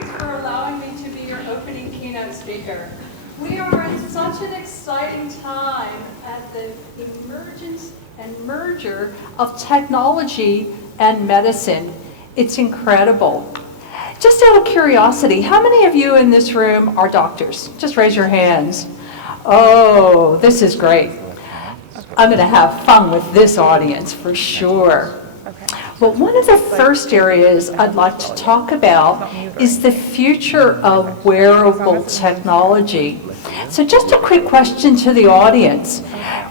for allowing me to be your opening keynote speaker. We are in such an exciting time at the emergence and merger of technology and medicine. It's incredible. Just out of curiosity, how many of you in this room are doctors? Just raise your hands. Oh, this is great. I'm going to have fun with this audience for sure. Well, one of the first areas I'd like to talk about is the future of wearable technology. So just a quick question to the audience.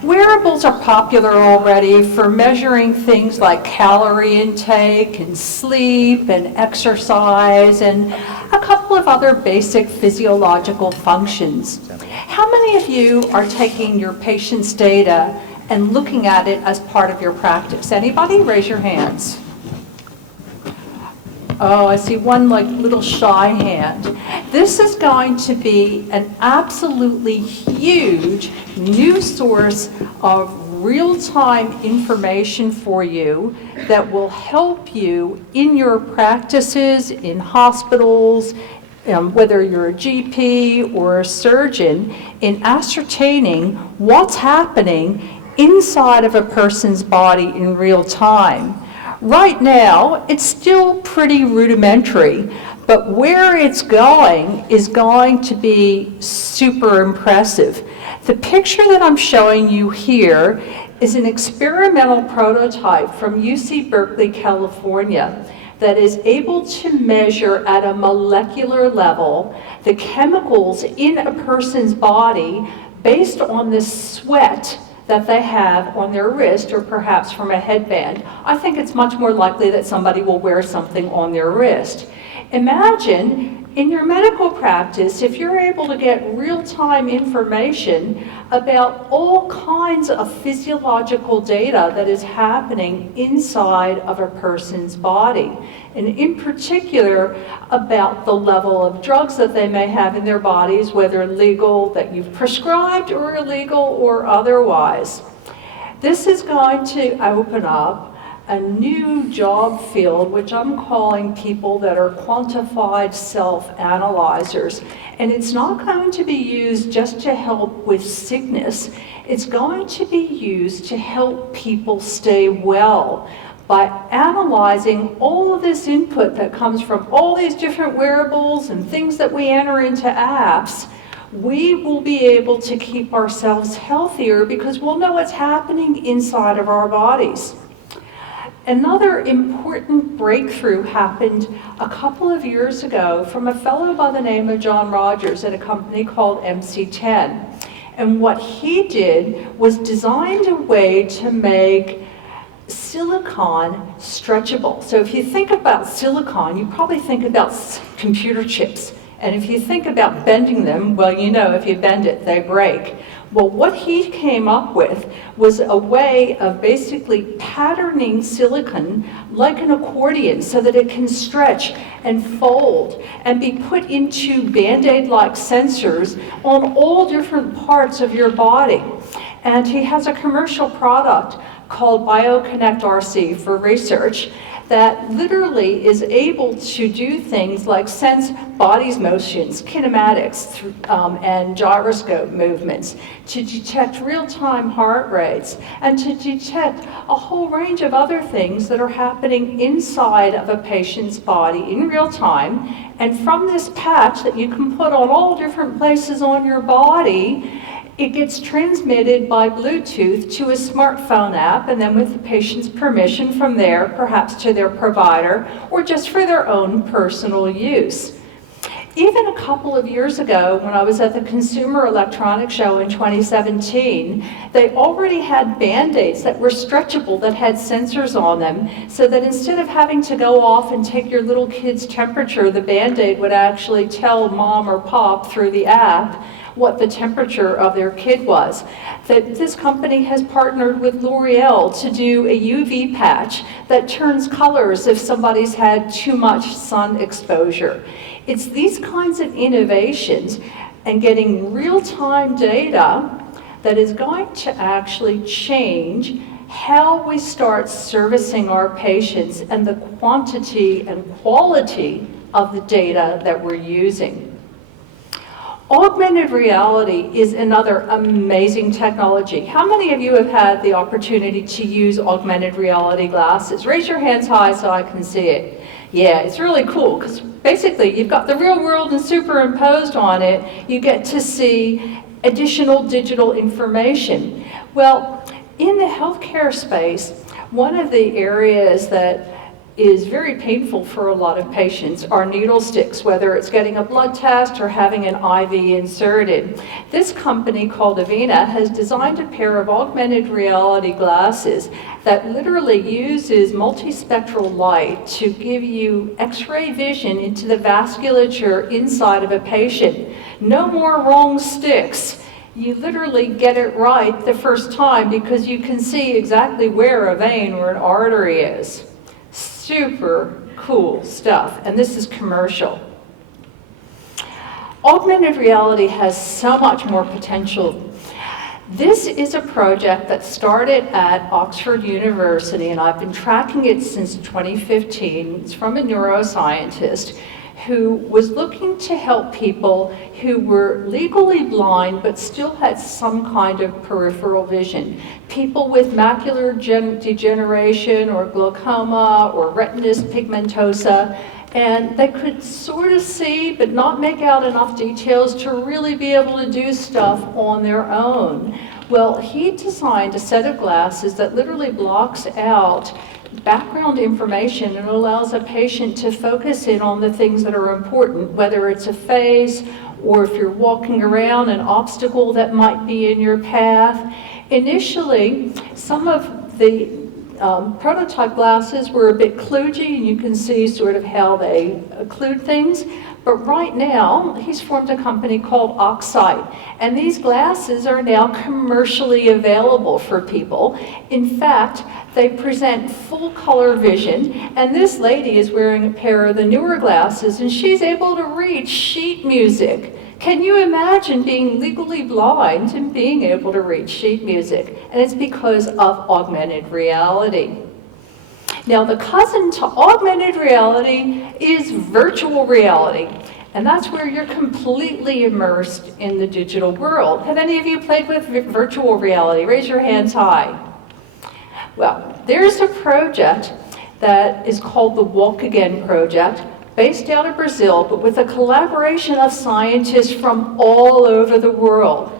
Wearables are popular already for measuring things like calorie intake and sleep and exercise and a couple of other basic physiological functions. How many of you are taking your patient's data and looking at it as part of your practice? Anybody? Raise your hands. Oh, I see one like little shy hand. This is going to be an absolutely huge new source of real-time information for you that will help you in your practices, in hospitals, whether you're a GP or a surgeon, in ascertaining what's happening inside of a person's body in real time. Right now, it's still pretty rudimentary, but where it's going is going to be super impressive. The picture that I'm showing you here is an experimental prototype from UC Berkeley, California, that is able to measure at a molecular level the chemicals in a person's body based on the sweat that they have on their wrist or perhaps from a headband. I think it's much more likely that somebody will wear something on their wrist. Imagine in your medical practice, if you're able to get real-time information about all kinds of physiological data that is happening inside of a person's body, and in particular about the level of drugs that they may have in their bodies, whether legal that you've prescribed or illegal or otherwise. This is going to open up a new job field, which I'm calling people that are quantified self-analyzers. And it's not going to be used just to help with sickness. It's going to be used to help people stay well by analyzing all of this input that comes from all these different wearables and things that we enter into apps. We will be able to keep ourselves healthier because we'll know what's happening inside of our bodies. Another important breakthrough happened a couple of years ago from a fellow by the name of John Rogers at a company called MC10. And what he did was designed a way to make silicon stretchable. So if you think about silicon, you probably think about computer chips. And if you think about bending them, well, you know, if you bend it, they break. Well, what he came up with was a way of basically patterning silicon like an accordion so that it can stretch and fold and be put into Band-Aid-like sensors on all different parts of your body. And he has a commercial product called BioConnect RC for research that literally is able to do things like sense body's motions, kinematics, and gyroscope movements, to detect real-time heart rates, and to detect a whole range of other things that are happening inside of a patient's body in real time. And from this patch that you can put on all different places on your body, it gets transmitted by Bluetooth to a smartphone app, and then with the patient's permission from there, perhaps to their provider, or just for their own personal use. Even a couple of years ago, when I was at the Consumer Electronics Show in 2017, they already had Band-Aids that were stretchable, that had sensors on them, so that instead of having to go off and take your little kid's temperature, the Band-Aid would actually tell mom or pop through the app what the temperature of their kid was. That this company has partnered with L'Oreal to do a UV patch that turns colors if somebody's had too much sun exposure. It's these kinds of innovations and getting real-time data that is going to actually change how we start servicing our patients and the quantity and quality of the data that we're using. Augmented reality is another amazing technology. How many of you have had the opportunity to use augmented reality glasses? Raise your hands high so I can see it. Yeah, it's really cool because basically you've got the real world and superimposed on it. You get to see additional digital information. Well, in the healthcare space, one of the areas that is very painful for a lot of patients are needle sticks, whether it's getting a blood test or having an IV inserted. This company called Avena has designed a pair of augmented reality glasses that literally uses multispectral light to give you X-ray vision into the vasculature inside of a patient. No more wrong sticks. You literally get it right the first time because you can see exactly where a vein or an artery is. Super cool stuff, and this is commercial. Augmented reality has so much more potential. This is a project that started at Oxford University, and I've been tracking it since 2015. It's from a neuroscientist who was looking to help people who were legally blind but still had some kind of peripheral vision. People with macular degeneration or glaucoma or retinitis pigmentosa, and they could sort of see but not make out enough details to really be able to do stuff on their own. Well, he designed a set of glasses that literally blocks out background information and allows a patient to focus in on the things that are important, whether it's a face or if you're walking around an obstacle that might be in your path. Initially, some of the prototype glasses were a bit kludgy, and you can see sort of how they occlude things. But right now, he's formed a company called Oxide, and these glasses are now commercially available for people. In fact, they present full color vision, and this lady is wearing a pair of the newer glasses, and she's able to read sheet music. Can you imagine being legally blind and being able to read sheet music? And it's because of augmented reality. Now, the cousin to augmented reality is virtual reality. And that's where you're completely immersed in the digital world. Have any of you played with virtual reality? Raise your hands high. Well, there's a project that is called the Walk Again Project, based out of Brazil, but with a collaboration of scientists from all over the world.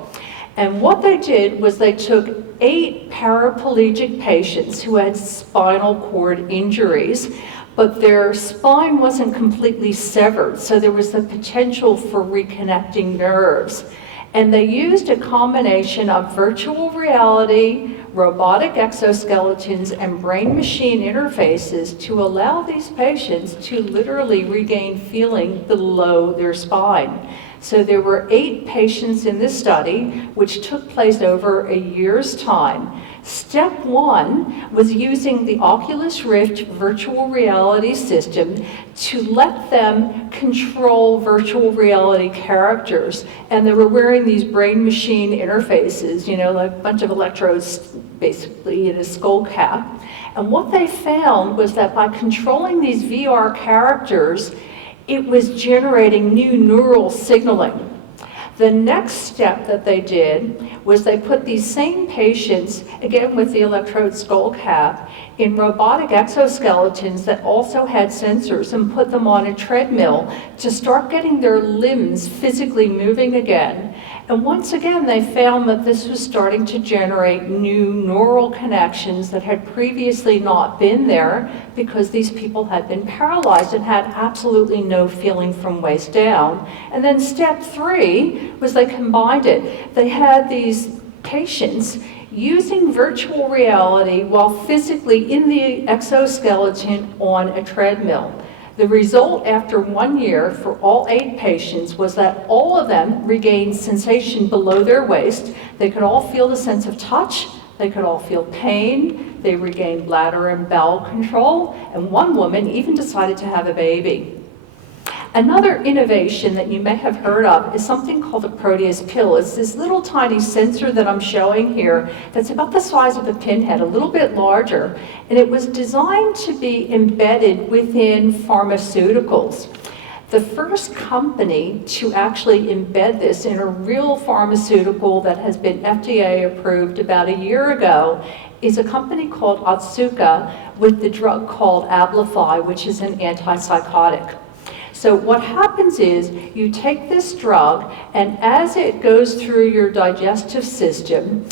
And what they did was they took 8 paraplegic patients who had spinal cord injuries, but their spine wasn't completely severed, so there was the potential for reconnecting nerves. And they used a combination of virtual reality, robotic exoskeletons, and brain-machine interfaces to allow these patients to literally regain feeling below their spine. So there were 8 patients in this study, which took place over a year's time. Step 1 was using the Oculus Rift virtual reality system to let them control virtual reality characters. And they were wearing these brain-machine interfaces, you know, like a bunch of electrodes basically in a skull cap. And what they found was that by controlling these VR characters, it was generating new neural signaling. The next step that they did was they put these same patients, again with the electrode skull cap, in robotic exoskeletons that also had sensors and put them on a treadmill to start getting their limbs physically moving again. And once again, they found that this was starting to generate new neural connections that had previously not been there because these people had been paralyzed and had absolutely no feeling from waist down. And then step 3 was they combined it. They had these patients using virtual reality while physically in the exoskeleton on a treadmill. The result after 1 year for all 8 patients was that all of them regained sensation below their waist. They could all feel the sense of touch. They could all feel pain. They regained bladder and bowel control. And one woman even decided to have a baby. Another innovation that you may have heard of is something called the Proteus Pill. It's this little tiny sensor that I'm showing here that's about the size of a pinhead, a little bit larger, and it was designed to be embedded within pharmaceuticals. The first company to actually embed this in a real pharmaceutical that has been FDA approved about a year ago is a company called Otsuka with the drug called Abilify, which is an antipsychotic. So what happens is you take this drug, and as it goes through your digestive system,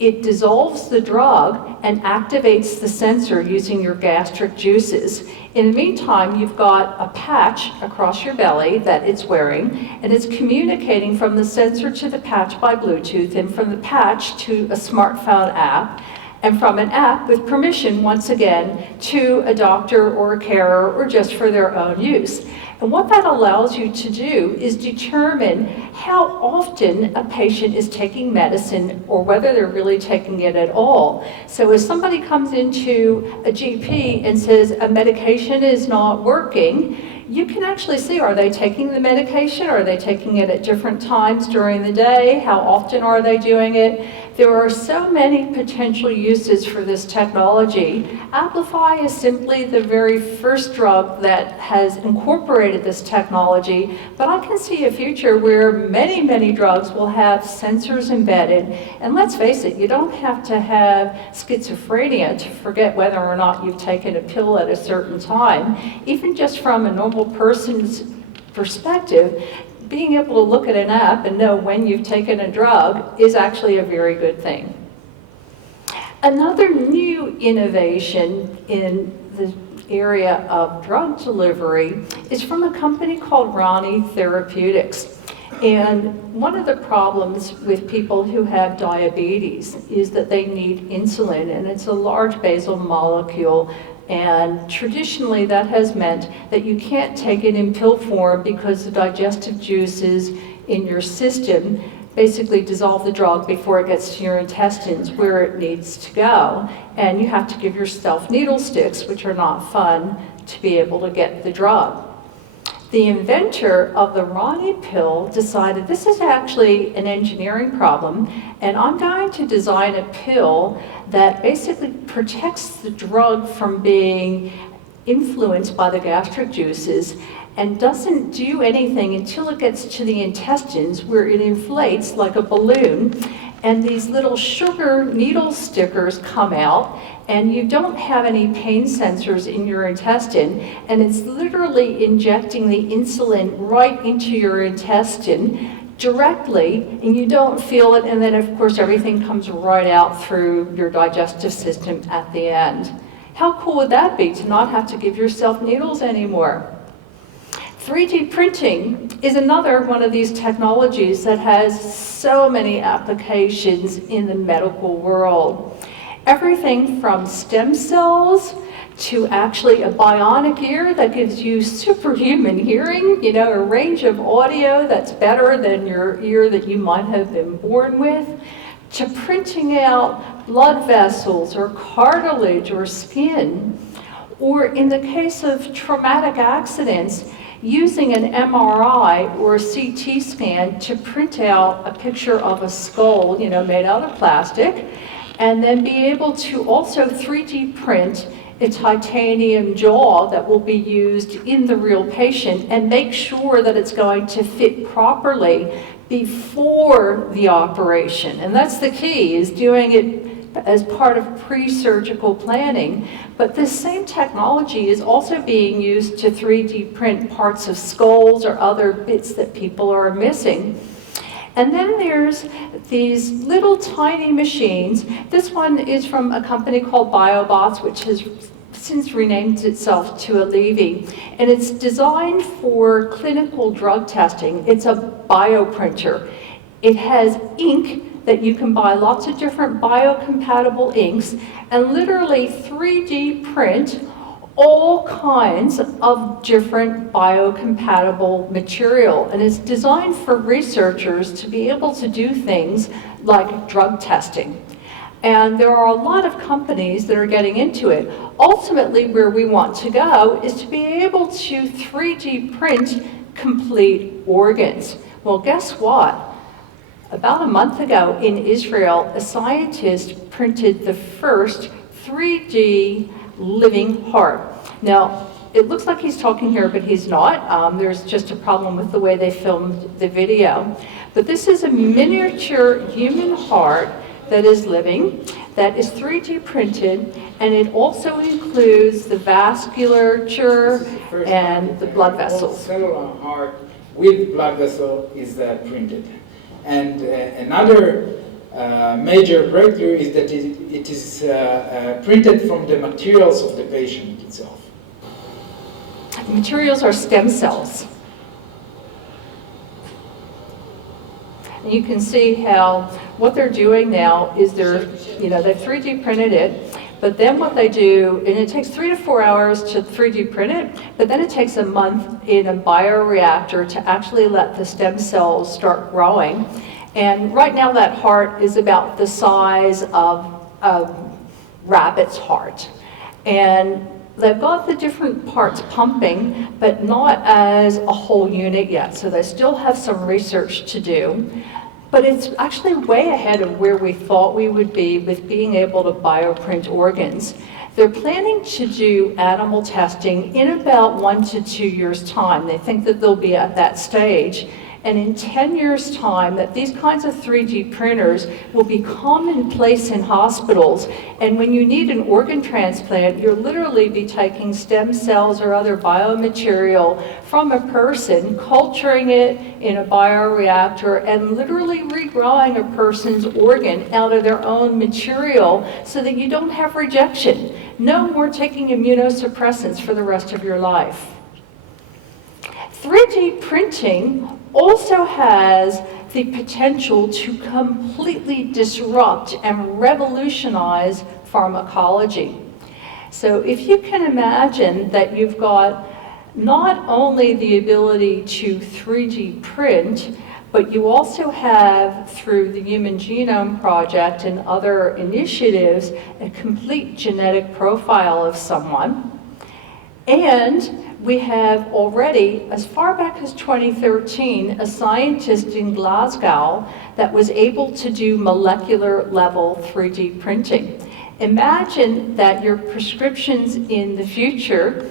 it dissolves the drug and activates the sensor using your gastric juices. In the meantime, you've got a patch across your belly that it's wearing, and it's communicating from the sensor to the patch by Bluetooth, and from the patch to a smartphone app, and from an app with permission, once again, to a doctor or a carer or just for their own use. And what that allows you to do is determine how often a patient is taking medicine or whether they're really taking it at all. So if somebody comes into a GP and says a medication is not working, you can actually see, are they taking the medication? Are they taking it at different times during the day? How often are they doing it? There are so many potential uses for this technology. Abilify is simply the very first drug that has incorporated this technology, but I can see a future where many, many drugs will have sensors embedded. And let's face it, you don't have to have schizophrenia to forget whether or not you've taken a pill at a certain time. Even just from a normal person's perspective, being able to look at an app and know when you've taken a drug is actually a very good thing. Another new innovation in the area of drug delivery is from a company called Ronnie Therapeutics. And one of the problems with people who have diabetes is that they need insulin, and it's a large basal molecule. And traditionally that has meant that you can't take it in pill form because the digestive juices in your system basically dissolve the drug before it gets to your intestines where it needs to go. And you have to give yourself needle sticks, which are not fun, to be able to get the drug. The inventor of the Ronnie Pill decided this is actually an engineering problem, and I'm going to design a pill that basically protects the drug from being influenced by the gastric juices and doesn't do anything until it gets to the intestines, where it inflates like a balloon, and these little sugar needle stickers come out, and you don't have any pain sensors in your intestine, and it's literally injecting the insulin right into your intestine directly, and you don't feel it, and then of course everything comes right out through your digestive system at the end. How cool would that be, to not have to give yourself needles anymore? 3D printing is another one of these technologies that has so many applications in the medical world. Everything from stem cells to actually a bionic ear that gives you superhuman hearing, you know, a range of audio that's better than your ear that you might have been born with, to printing out blood vessels or cartilage or skin, or in the case of traumatic accidents, using an MRI or a CT scan to print out a picture of a skull, you know, made out of plastic, and then be able to also 3D print a titanium jaw that will be used in the real patient and make sure that it's going to fit properly before the operation. And that's the key, is doing it as part of pre-surgical planning. But this same technology is also being used to 3D print parts of skulls or other bits that people are missing. And then there's these little tiny machines. This one is from a company called BioBots, which has since renamed itself to Allevi, and it's designed for clinical drug testing. It's a bioprinter. It has ink that you can buy, lots of different biocompatible inks, and literally 3D print all kinds of different biocompatible material. And it's designed for researchers to be able to do things like drug testing. And there are a lot of companies that are getting into it. Ultimately, where we want to go is to be able to 3D print complete organs. Well, guess what? About a month ago in Israel, a scientist printed the first 3D living heart. Now, it looks like he's talking here, but he's not. There's just a problem with the way they filmed the video. But this is a miniature human heart that is living, that is 3D printed, and it also includes the vasculature and the blood vessels. Cellular heart with blood vessel is printed. And another major breakthrough is that it is printed from the materials of the patient itself. The materials are stem cells. And you can see how what they're doing now is they've 3D printed it, but then what they do, and it takes 3 to 4 hours to 3D print it, but then it takes a month in a bioreactor to actually let the stem cells start growing. And right now that heart is about the size of a rabbit's heart. And they've got the different parts pumping, but not as a whole unit yet. So they still have some research to do. But it's actually way ahead of where we thought we would be with being able to bioprint organs. They're planning to do animal testing in about 1 to 2 years' time. They think that they'll be at that stage. And in 10 years' time, that these kinds of 3D printers will be commonplace in hospitals. And when you need an organ transplant, you'll literally be taking stem cells or other biomaterial from a person, culturing it in a bioreactor, and literally regrowing a person's organ out of their own material so that you don't have rejection. No more taking immunosuppressants for the rest of your life. 3D printing also has the potential to completely disrupt and revolutionize pharmacology. So if you can imagine that you've got not only the ability to 3D print, but you also have, through the Human Genome Project and other initiatives, a complete genetic profile of someone. And we have already, as far back as 2013, a scientist in Glasgow that was able to do molecular level 3D printing. Imagine that your prescriptions in the future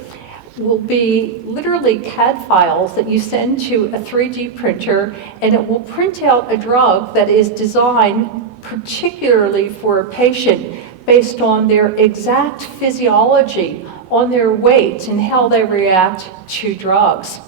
will be literally CAD files that you send to a 3D printer, and it will print out a drug that is designed particularly for a patient based on their exact physiology, on their weight and how they react to drugs.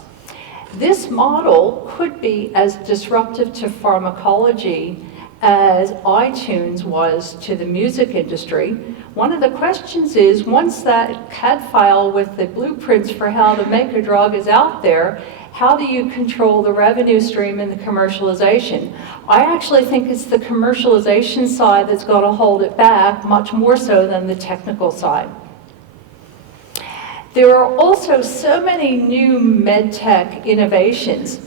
This model could be as disruptive to pharmacology as iTunes was to the music industry. One of the questions is, once that CAD file with the blueprints for how to make a drug is out there, how do you control the revenue stream and the commercialization? I actually think it's the commercialization side that's going to hold it back much more so than the technical side. There are also so many new medtech innovations.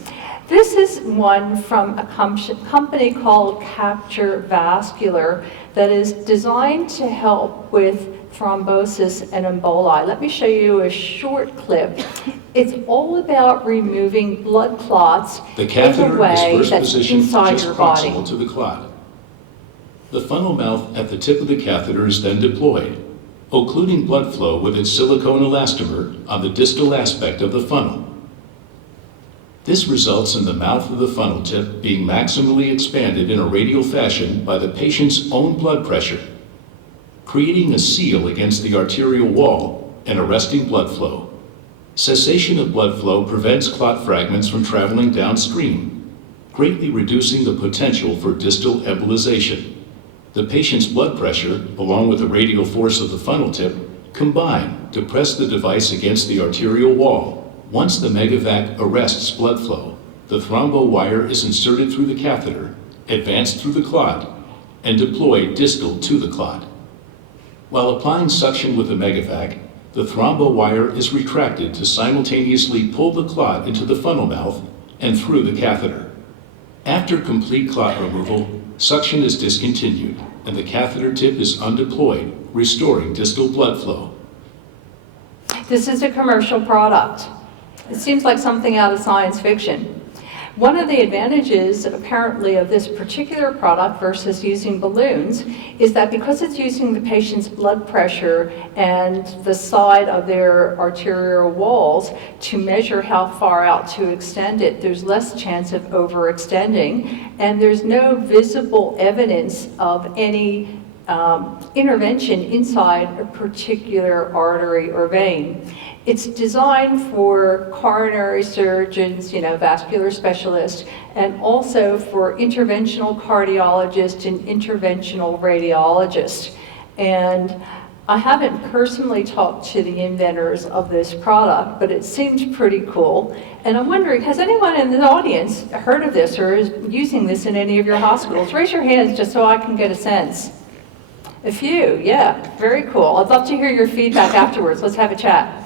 This is one from a company called Capture Vascular that is designed to help with thrombosis and emboli. Let me show you a short clip. It's all about removing blood clots in a way that's inside your body. Proximal to the clot. The funnel mouth at the tip of the catheter is then deployed, occluding blood flow with its silicone elastomer on the distal aspect of the funnel. This results in the mouth of the funnel tip being maximally expanded in a radial fashion by the patient's own blood pressure, creating a seal against the arterial wall and arresting blood flow. Cessation of blood flow prevents clot fragments from traveling downstream, greatly reducing the potential for distal embolization. The patient's blood pressure, along with the radial force of the funnel tip, combine to press the device against the arterial wall. Once the megavac arrests blood flow, the thrombo wire is inserted through the catheter, advanced through the clot, and deployed distal to the clot. While applying suction with the megavac, the thrombo wire is retracted to simultaneously pull the clot into the funnel mouth and through the catheter. After complete clot removal, suction is discontinued and the catheter tip is undeployed, restoring distal blood flow. This is a commercial product. It seems like something out of science fiction. One of the advantages, apparently, of this particular product versus using balloons is that because it's using the patient's blood pressure and the side of their arterial walls to measure how far out to extend it, there's less chance of overextending, and there's no visible evidence of any intervention inside a particular artery or vein. It's designed for coronary surgeons, vascular specialists, and also for interventional cardiologists and interventional radiologists. And I haven't personally talked to the inventors of this product, but it seems pretty cool. And I'm wondering, has anyone in the audience heard of this or is using this in any of your hospitals? Raise your hands just so I can get a sense. A few, yeah, very cool. I'd love to hear your feedback afterwards. Let's have a chat.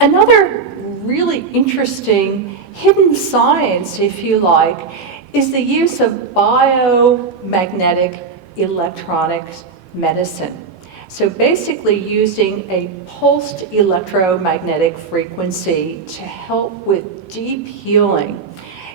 Another really interesting hidden science, if you like, is the use of biomagnetic electronic medicine. So basically using a pulsed electromagnetic frequency to help with deep healing.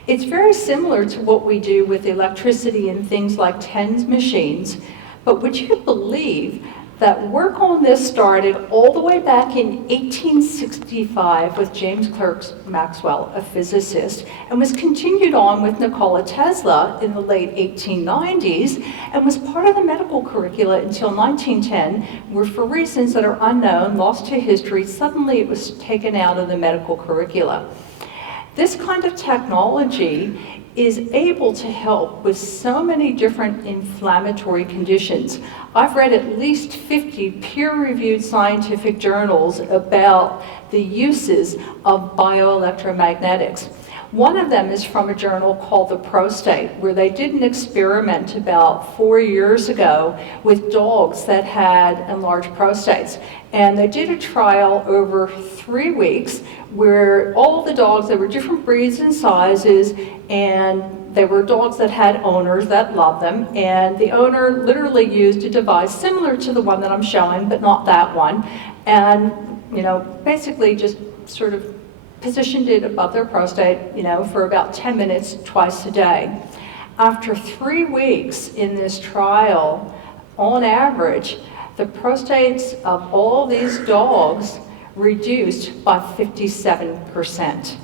It's very similar to what we do with electricity and things like TENS machines, but would you believe that work on this started all the way back in 1865 with James Clerk Maxwell, a physicist, and was continued on with Nikola Tesla in the late 1890s, and was part of the medical curricula until 1910, where for reasons that are unknown, lost to history, suddenly it was taken out of the medical curricula. This kind of technology is able to help with so many different inflammatory conditions. I've read at least 50 peer-reviewed scientific journals about the uses of bioelectromagnetics. One of them is from a journal called The Prostate, where they did an experiment about 4 years ago with dogs that had enlarged prostates. And they did a trial over 3 weeks where all the dogs, there were different breeds and sizes, and they were dogs that had owners that loved them, and the owner literally used a device similar to the one that I'm showing, but not that one, and basically just sort of positioned it above their prostate, for about 10 minutes twice a day. After 3 weeks in this trial, on average, the prostates of all these dogs reduced by 57%.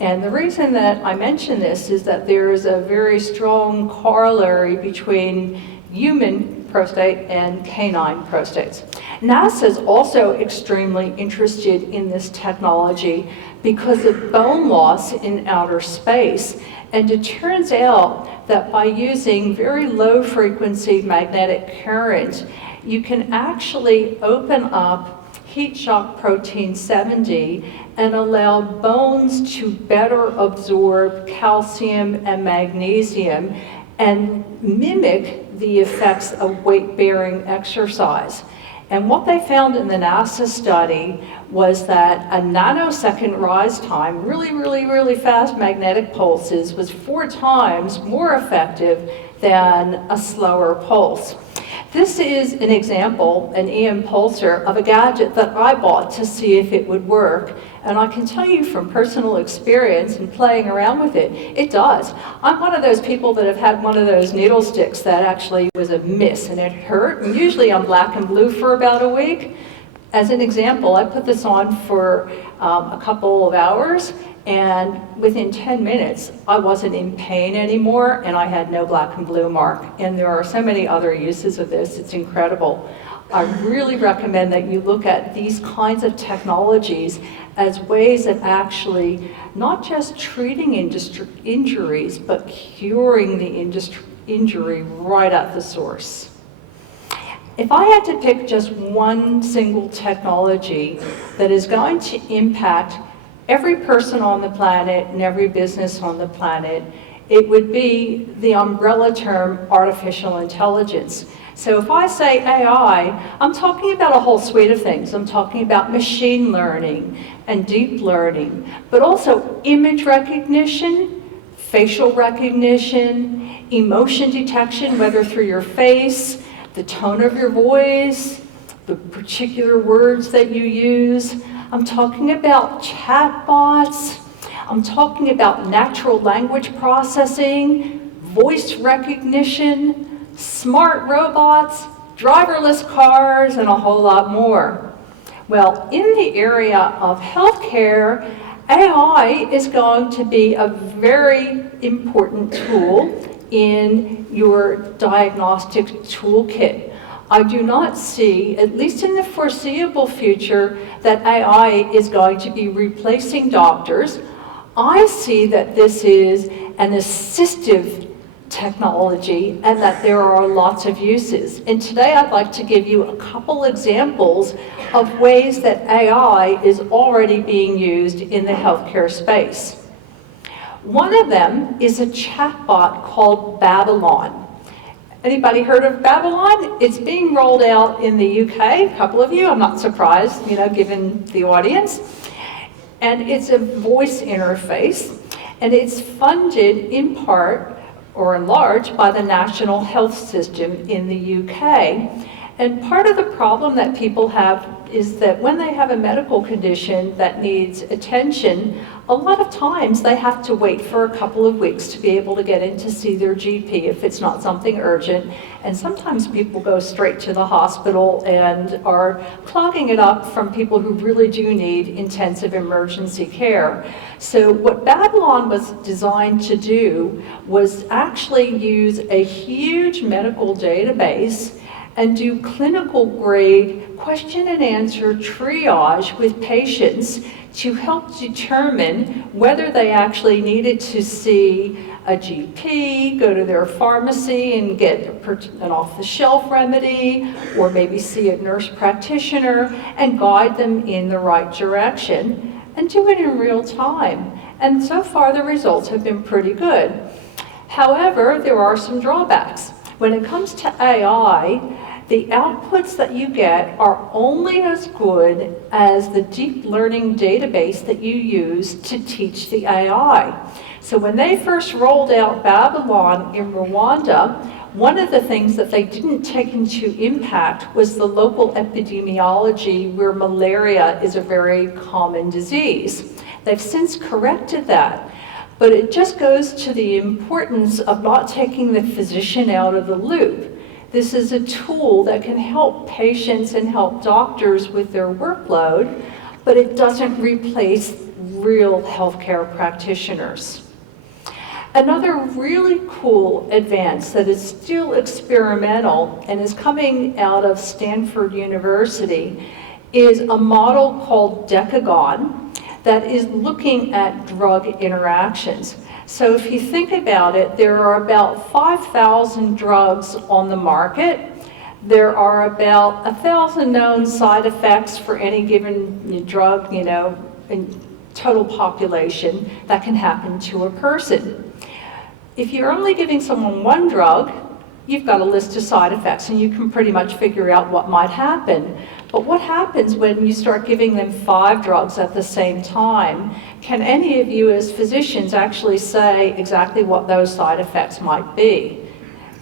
And the reason that I mention this is that there is a very strong corollary between human prostate and canine prostates. NASA is also extremely interested in this technology because of bone loss in outer space. And it turns out that by using very low frequency magnetic current, you can actually open up heat shock protein 70 and allow bones to better absorb calcium and magnesium and mimic the effects of weight-bearing exercise. And what they found in the NASA study was that a nanosecond rise time, really fast magnetic pulses, was 4 times more effective than a slower pulse. This is an example, an EM pulsar, of a gadget that I bought to see if it would work. And I can tell you from personal experience and playing around with it, it does. I'm one of those people that have had one of those needle sticks that actually was a miss and it hurt. And usually I'm black and blue for about a week. As an example, I put this on for a couple of hours, and within 10 minutes, I wasn't in pain anymore, and I had no black and blue mark. And there are so many other uses of this, it's incredible. I really recommend that you look at these kinds of technologies as ways of actually not just treating injuries, but curing the injury right at the source. If I had to pick just one single technology that is going to impact every person on the planet and every business on the planet, it would be the umbrella term artificial intelligence. So if I say AI, I'm talking about a whole suite of things. I'm talking about machine learning and deep learning, but also image recognition, facial recognition, emotion detection, whether through your face, the tone of your voice, the particular words that you use. I'm talking about chatbots. I'm talking about natural language processing, voice recognition, smart robots, driverless cars, and a whole lot more. Well, in the area of healthcare, AI is going to be a very important tool in your diagnostic toolkit. I do not see, at least in the foreseeable future, that AI is going to be replacing doctors. I see that this is an assistive technology and that there are lots of uses. And today I'd like to give you a couple examples of ways that AI is already being used in the healthcare space. One of them is a chatbot called Babylon. Anybody heard of Babylon? It's being rolled out in the UK, a couple of you, I'm not surprised, given the audience. And it's a voice interface, and it's funded in part or in large by the National Health System in the UK. And part of the problem that people have is that when they have a medical condition that needs attention, a lot of times they have to wait for a couple of weeks to be able to get in to see their GP if it's not something urgent. And sometimes people go straight to the hospital and are clogging it up from people who really do need intensive emergency care. So what Babylon was designed to do was actually use a huge medical database and do clinical grade question and answer triage with patients to help determine whether they actually needed to see a GP, go to their pharmacy and get an off-the-shelf remedy, or maybe see a nurse practitioner and guide them in the right direction, and do it in real time. And so far the results have been pretty good. However, there are some drawbacks. When it comes to AI, the outputs that you get are only as good as the deep learning database that you use to teach the AI. So when they first rolled out Babylon in Rwanda, one of the things that they didn't take into impact was the local epidemiology where malaria is a very common disease. They've since corrected that. But it just goes to the importance of not taking the physician out of the loop. This is a tool that can help patients and help doctors with their workload, but it doesn't replace real healthcare practitioners. Another really cool advance that is still experimental and is coming out of Stanford University is a model called Decagon that is looking at drug interactions. So if you think about it, there are about 5,000 drugs on the market. There are about 1,000 known side effects for any given drug, in total population that can happen to a person. If you're only giving someone one drug, you've got a list of side effects and you can pretty much figure out what might happen. But what happens when you start giving them 5 drugs at the same time? Can any of you as physicians actually say exactly what those side effects might be?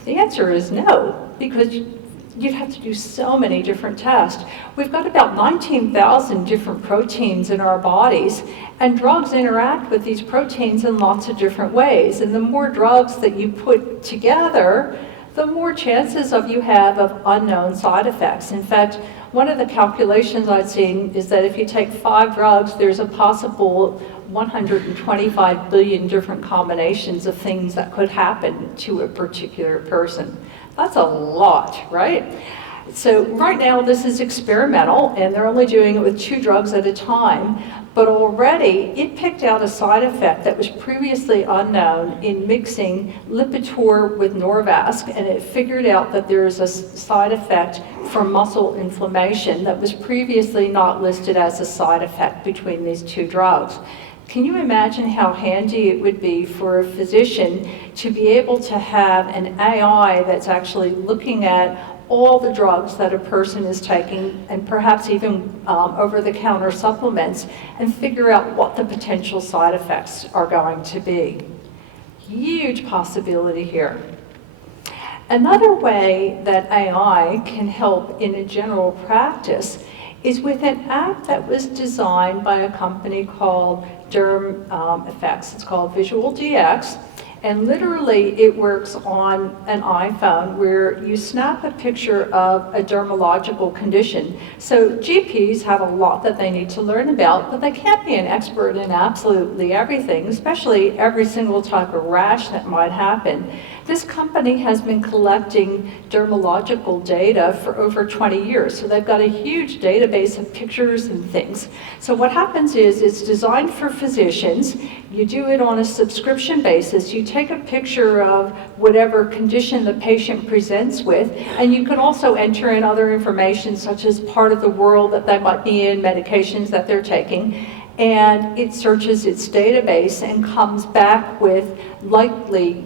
The answer is no, because you'd have to do so many different tests. We've got about 19,000 different proteins in our bodies, and drugs interact with these proteins in lots of different ways. And the more drugs that you put together, the more chances you have of unknown side effects. In fact, one of the calculations I've seen is that if you take 5 drugs, there's a possible 125 billion different combinations of things that could happen to a particular person. That's a lot, right? So right now this is experimental and they're only doing it with 2 drugs at a time, but already it picked out a side effect that was previously unknown in mixing Lipitor with Norvasc, and it figured out that there's a side effect for muscle inflammation that was previously not listed as a side effect between these 2 drugs. Can you imagine how handy it would be for a physician to be able to have an AI that's actually looking at all the drugs that a person is taking, and perhaps even over-the-counter supplements, and figure out what the potential side effects are going to be. Huge possibility here. Another way that AI can help in a general practice is with an app that was designed by a company called Derm Effects. It's called Visual DX. And literally, it works on an iPhone where you snap a picture of a dermatological condition. So GPs have a lot that they need to learn about, but they can't be an expert in absolutely everything, especially every single type of rash that might happen. This company has been collecting dermatological data for over 20 years, so they've got a huge database of pictures and things. So what happens is it's designed for physicians. You do it on a subscription basis. You take a picture of whatever condition the patient presents with, and you can also enter in other information such as part of the world that they might be in, medications that they're taking, and it searches its database and comes back with likely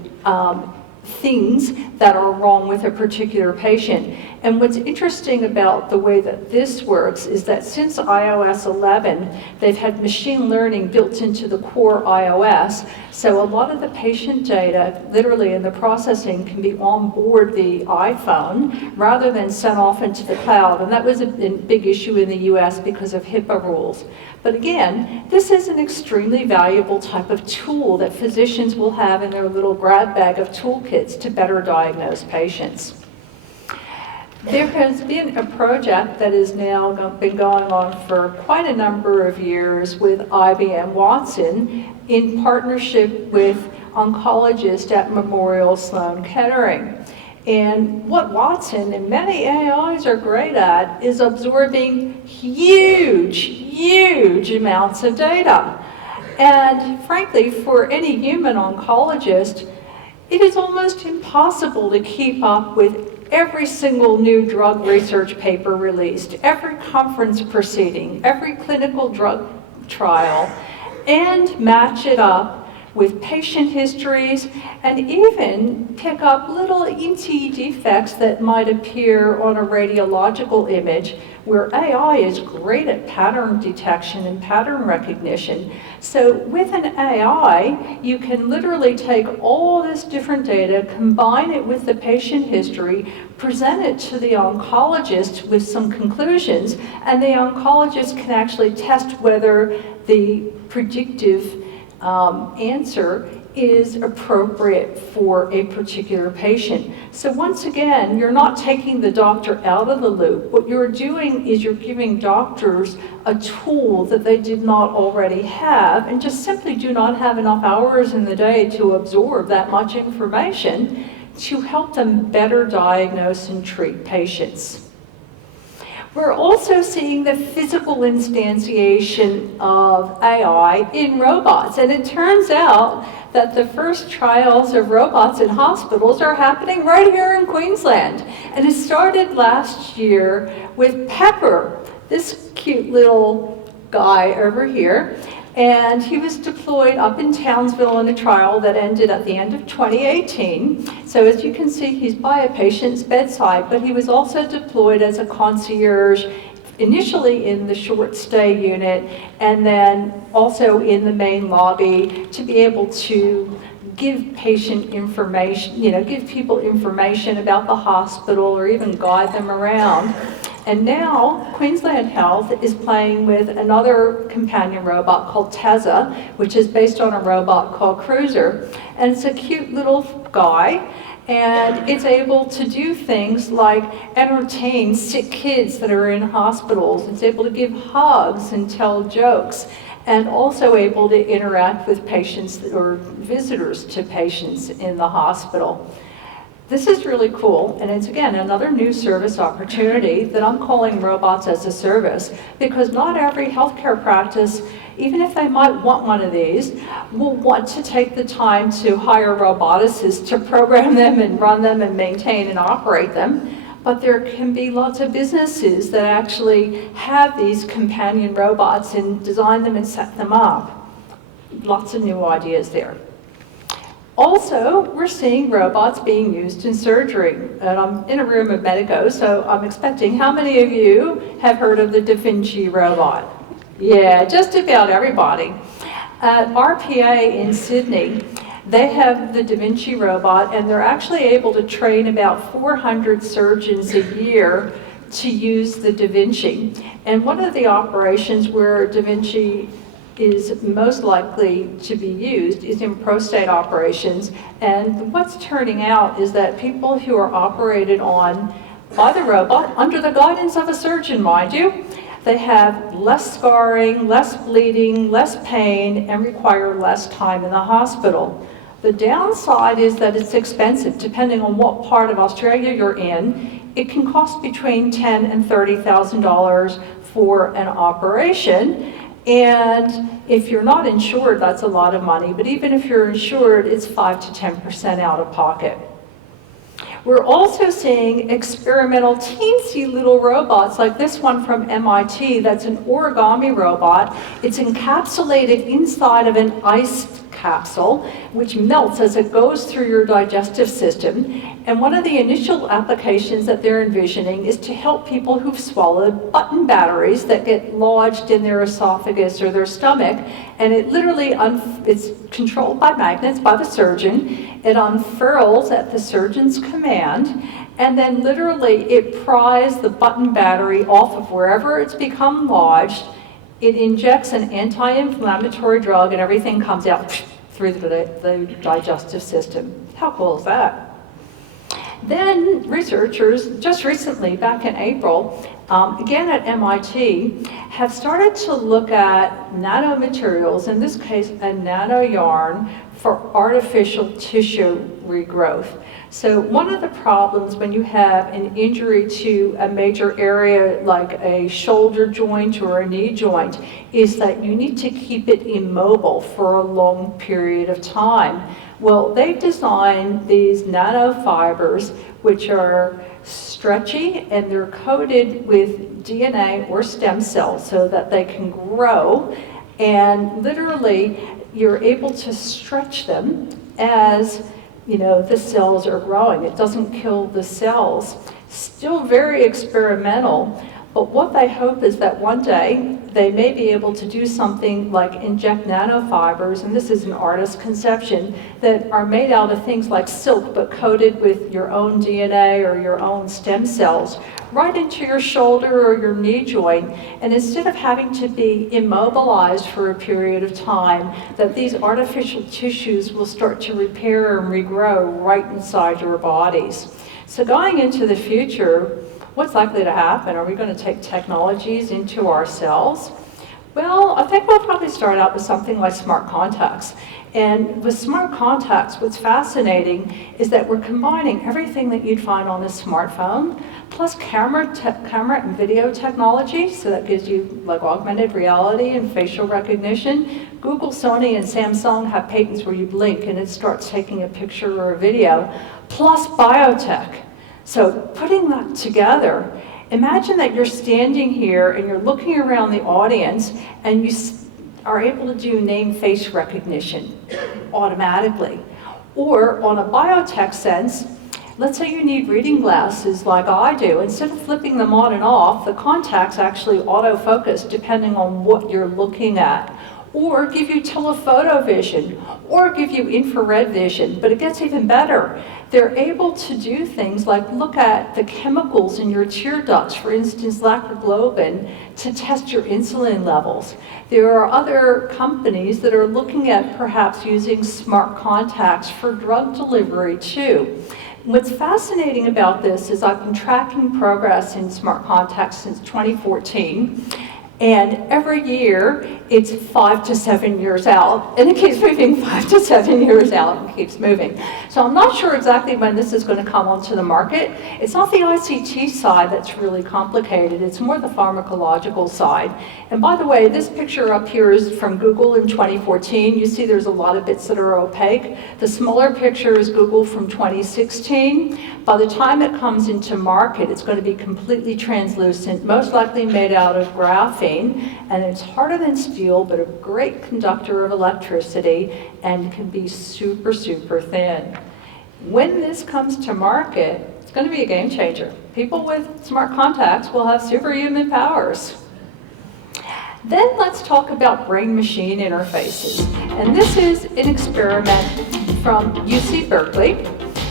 things that are wrong with a particular patient. And what's interesting about the way that this works is that since iOS 11, they've had machine learning built into the core iOS. So a lot of the patient data, literally in the processing, can be on board the iPhone rather than sent off into the cloud. And that was a big issue in the US because of HIPAA rules. But again, this is an extremely valuable type of tool that physicians will have in their little grab bag of toolkits to better diagnose patients. There has been a project that has now been going on for quite a number of years with IBM Watson in partnership with oncologists at Memorial Sloan Kettering. And what Watson and many AIs are great at is absorbing huge amounts of data. And frankly, for any human oncologist, it is almost impossible to keep up with every single new drug research paper released, every conference proceeding, every clinical drug trial, and match it up with patient histories, and even pick up little ET defects that might appear on a radiological image, where AI is great at pattern detection and pattern recognition. So with an AI, you can literally take all this different data, combine it with the patient history, present it to the oncologist with some conclusions, and the oncologist can actually test whether the predictive answer is appropriate for a particular patient. So once again, you're not taking the doctor out of the loop. What you're doing is you're giving doctors a tool that they did not already have and just simply do not have enough hours in the day to absorb that much information to help them better diagnose and treat patients. We're also seeing the physical instantiation of AI in robots, and it turns out that the first trials of robots in hospitals are happening right here in Queensland. And it started last year with Pepper, this cute little guy over here. And he was deployed up in Townsville in a trial that ended at the end of 2018. So as you can see, he's by a patient's bedside, but he was also deployed as a concierge, initially in the short stay unit, and then also in the main lobby to be able to give patient information, give people information about the hospital or even guide them around. And now Queensland Health is playing with another companion robot called Teza, which is based on a robot called Cruiser. And it's a cute little guy, and it's able to do things like entertain sick kids that are in hospitals. It's able to give hugs and tell jokes, and also able to interact with patients or visitors to patients in the hospital. This is really cool, and it's again another new service opportunity that I'm calling robots as a service, because not every healthcare practice, even if they might want one of these, will want to take the time to hire roboticists to program them and run them and maintain and operate them. But there can be lots of businesses that actually have these companion robots and design them and set them up. Lots of new ideas there. Also, we're seeing robots being used in surgery. And I'm in a room of medicos, so I'm expecting, how many of you have heard of the Da Vinci robot? Yeah, just about everybody. At RPA in Sydney, they have the Da Vinci robot, and they're actually able to train about 400 surgeons a year to use the Da Vinci. And one of the operations where Da Vinci is most likely to be used is in prostate operations. And what's turning out is that people who are operated on by the robot, under the guidance of a surgeon, mind you, they have less scarring, less bleeding, less pain, and require less time in the hospital. The downside is that it's expensive. Depending on what part of Australia you're in, it can cost between $10,000 and $30,000 for an operation. And if you're not insured, that's a lot of money. But even if you're insured, it's 5 to 10% out of pocket. We're also seeing experimental teensy little robots like this one from MIT that's an origami robot. It's encapsulated inside of an ice capsule, which melts as it goes through your digestive system. And one of the initial applications that they're envisioning is to help people who've swallowed button batteries that get lodged in their esophagus or their stomach. And it literally, it's controlled by magnets by the surgeon. It unfurls at the surgeon's command. And then literally it pries the button battery off of wherever it's become lodged. It injects an anti-inflammatory drug and everything comes out through the digestive system. How cool is that? Then researchers, just recently, back in April, again at MIT, have started to look at nanomaterials, in this case a nano yarn, for artificial tissue regrowth. So one of the problems when you have an injury to a major area like a shoulder joint or a knee joint is that you need to keep it immobile for a long period of time. Well, they've designed these nanofibers which are stretchy and they're coated with DNA or stem cells so that they can grow, and literally you're able to stretch them as the cells are growing. It doesn't kill the cells. Still very experimental, but what they hope is that one day they may be able to do something like inject nanofibers, and this is an artist's conception, that are made out of things like silk but coated with your own DNA or your own stem cells right into your shoulder or your knee joint. And instead of having to be immobilized for a period of time, that these artificial tissues will start to repair and regrow right inside your bodies. So going into the future, what's likely to happen? Are we going to take technologies into our cells? Well, I think we'll probably start out with something like smart contacts. And with smart contacts, what's fascinating is that we're combining everything that you'd find on a smartphone, plus camera and video technology, so that gives you like augmented reality and facial recognition. Google, Sony, and Samsung have patents where you blink and it starts taking a picture or a video, plus biotech. So putting that together, imagine that you're standing here and you're looking around the audience and you are able to do name face recognition automatically. Or on a biotech sense, let's say you need reading glasses like I do. Instead of flipping them on and off, the contacts actually autofocus depending on what you're looking at. Or give you telephoto vision, or give you infrared vision, but it gets even better. They're able to do things like look at the chemicals in your tear ducts, for instance, lactoglobin, to test your insulin levels. There are other companies that are looking at perhaps using smart contacts for drug delivery too. What's fascinating about this is I've been tracking progress in smart contacts since 2014. And every year, it's 5 to 7 years out, and it keeps moving 5 to 7 years out and keeps moving. So I'm not sure exactly when this is going to come onto the market. It's not the ICT side that's really complicated, it's more the pharmacological side. And by the way, this picture up here is from Google in 2014. You see there's a lot of bits that are opaque. The smaller picture is Google from 2016. By the time it comes into market, it's going to be completely translucent, most likely made out of graphene. And it's harder than steel, but a great conductor of electricity and can be super, super thin. When this comes to market, it's going to be a game changer. People with smart contacts will have superhuman powers. Then let's talk about brain-machine interfaces. And this is an experiment from UC Berkeley.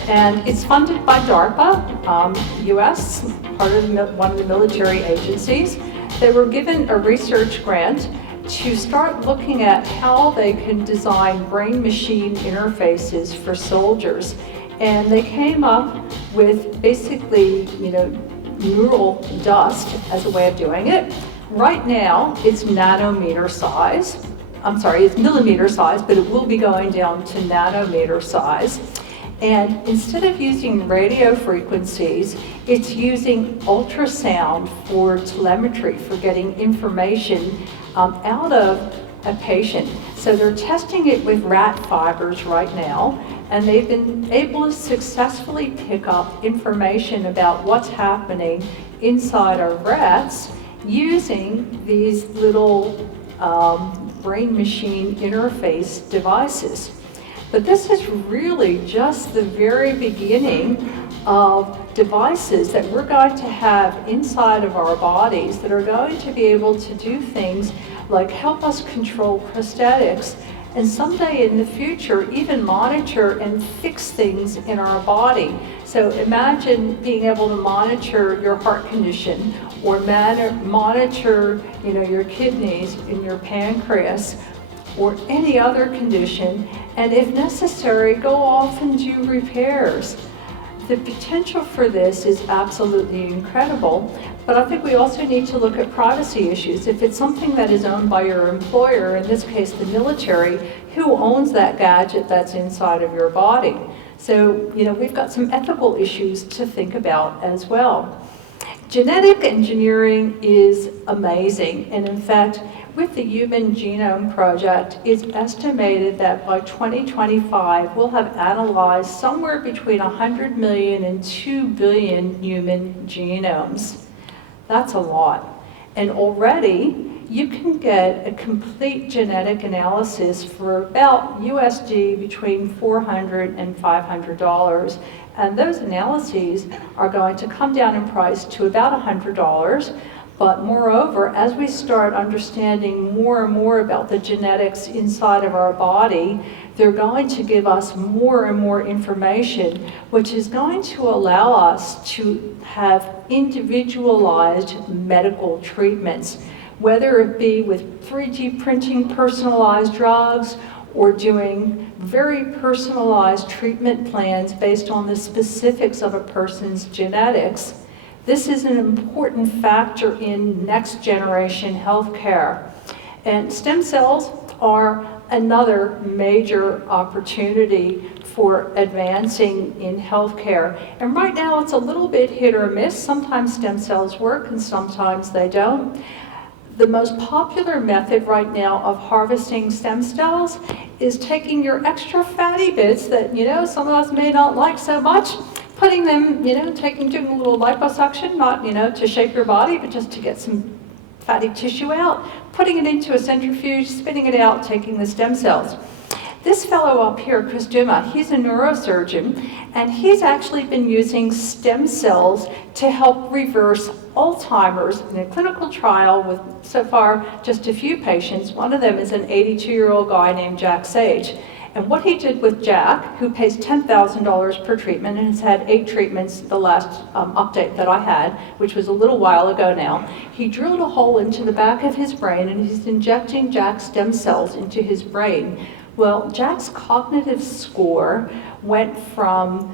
And it's funded by DARPA, US, part of one of the military agencies. They were given a research grant to start looking at how they can design brain-machine interfaces for soldiers. And they came up with basically, neural dust as a way of doing it. Right now, it's nanometer size. I'm sorry, it's millimeter size, but it will be going down to nanometer size. And instead of using radio frequencies, it's using ultrasound for telemetry, for getting information out of a patient. So they're testing it with rat fibers right now, and they've been able to successfully pick up information about what's happening inside our rats using these little brain-machine interface devices. But this is really just the very beginning of devices that we're going to have inside of our bodies that are going to be able to do things like help us control prosthetics, and someday in the future even monitor and fix things in our body. So imagine being able to monitor your heart condition, or monitor your kidneys and your pancreas, or any other condition, and if necessary, go off and do repairs. The potential for this is absolutely incredible, but I think we also need to look at privacy issues. If it's something that is owned by your employer, in this case the military, who owns that gadget that's inside of your body? So, we've got some ethical issues to think about as well. Genetic engineering is amazing, and in fact, with the Human Genome Project, it's estimated that by 2025, we'll have analyzed somewhere between 100 million and 2 billion human genomes. That's a lot. And already, you can get a complete genetic analysis for about USD between $400 and $500. And those analyses are going to come down in price to about $100. But moreover, as we start understanding more and more about the genetics inside of our body, they're going to give us more and more information, which is going to allow us to have individualized medical treatments, whether it be with 3D printing personalized drugs, or doing very personalized treatment plans based on the specifics of a person's genetics. This is an important factor in next generation healthcare. And stem cells are another major opportunity for advancing in healthcare. And right now it's a little bit hit or miss. Sometimes stem cells work and sometimes they don't. The most popular method right now of harvesting stem cells is taking your extra fatty bits that, some of us may not like so much, putting them, doing a little liposuction, not, to shape your body, but just to get some fatty tissue out, putting it into a centrifuge, spitting it out, taking the stem cells. This fellow up here, Chris Duma, he's a neurosurgeon, and he's actually been using stem cells to help reverse Alzheimer's in a clinical trial with, so far, just a few patients. One of them is an 82-year-old guy named Jack Sage. And what he did with Jack, who pays $10,000 per treatment and has had 8 treatments the last update that I had, which was a little while ago now, he drilled a hole into the back of his brain and he's injecting Jack's stem cells into his brain. Well, Jack's cognitive score went from,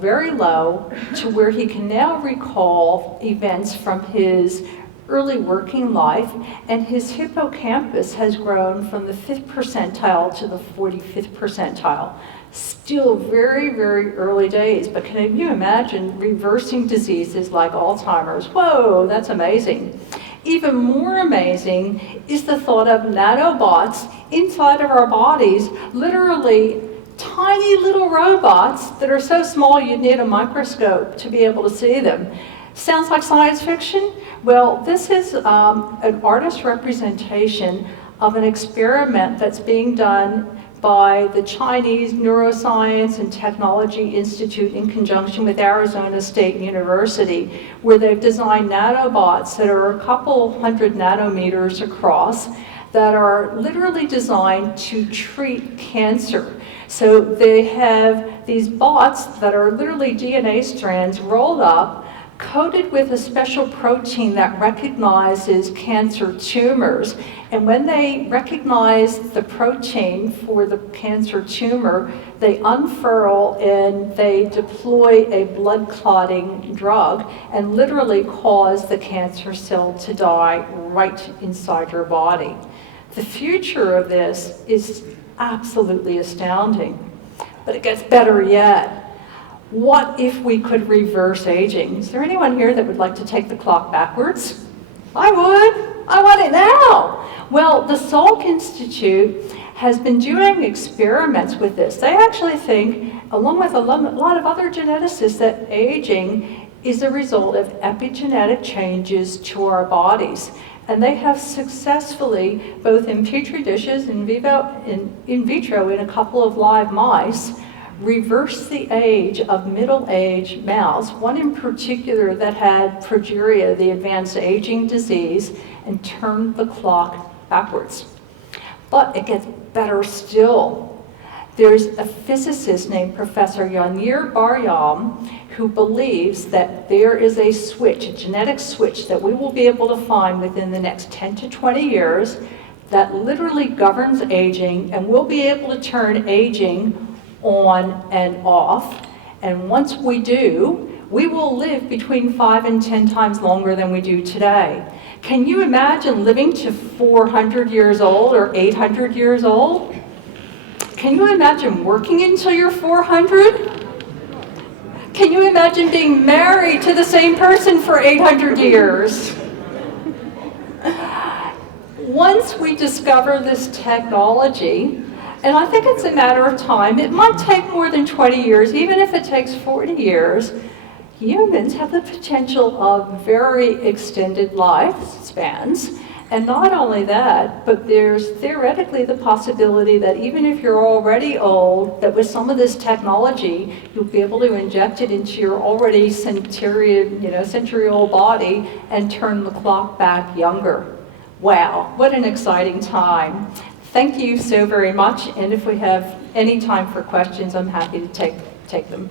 very low to where he can now recall events from his early working life, and his hippocampus has grown from the 5th percentile to the 45th percentile. Still very, very early days, but can you imagine reversing diseases like Alzheimer's? Whoa, that's amazing. Even more amazing is the thought of nanobots inside of our bodies, literally tiny little robots that are so small you'd need a microscope to be able to see them. Sounds like science fiction? Well, this is an artist representation of an experiment that's being done by the Chinese Neuroscience and Technology Institute in conjunction with Arizona State University, where they've designed nanobots that are a couple hundred nanometers across that are literally designed to treat cancer. So they have these bots that are literally DNA strands rolled up, coated with a special protein that recognizes cancer tumors. And when they recognize the protein for the cancer tumor, they unfurl and they deploy a blood clotting drug and literally cause the cancer cell to die right inside your body. The future of this is absolutely astounding, but it gets better yet. What if we could reverse aging? Is there anyone here that would like to take the clock backwards? I would. I want it now. Well, the Salk Institute has been doing experiments with this. They actually think, along with a lot of other geneticists, that aging is a result of epigenetic changes to our bodies. And they have successfully, both in petri dishes, in vitro, in a couple of live mice, reverse the age of middle-aged mouse, one in particular that had progeria, the advanced aging disease, and turned the clock backwards. But it gets better still. There's a physicist named Professor Yanir Bar-Yam who believes that there is a switch, a genetic switch, that we will be able to find within the next 10 to 20 years that literally governs aging, and we'll be able to turn aging on and off. And once we do, we will live between 5 and 10 times longer than we do today. Can you imagine living to 400 years old or 800 years old? Can you imagine working until you're 400? Can you imagine being married to the same person for 800 years? Once we discover this technology, and I think it's a matter of time, it might take more than 20 years, even if it takes 40 years, humans have the potential of very extended lifespans. And not only that, but there's theoretically the possibility that even if you're already old, that with some of this technology, you'll be able to inject it into your already century-old body and turn the clock back younger. Wow, what an exciting time. Thank you so very much, and if we have any time for questions, I'm happy to take them.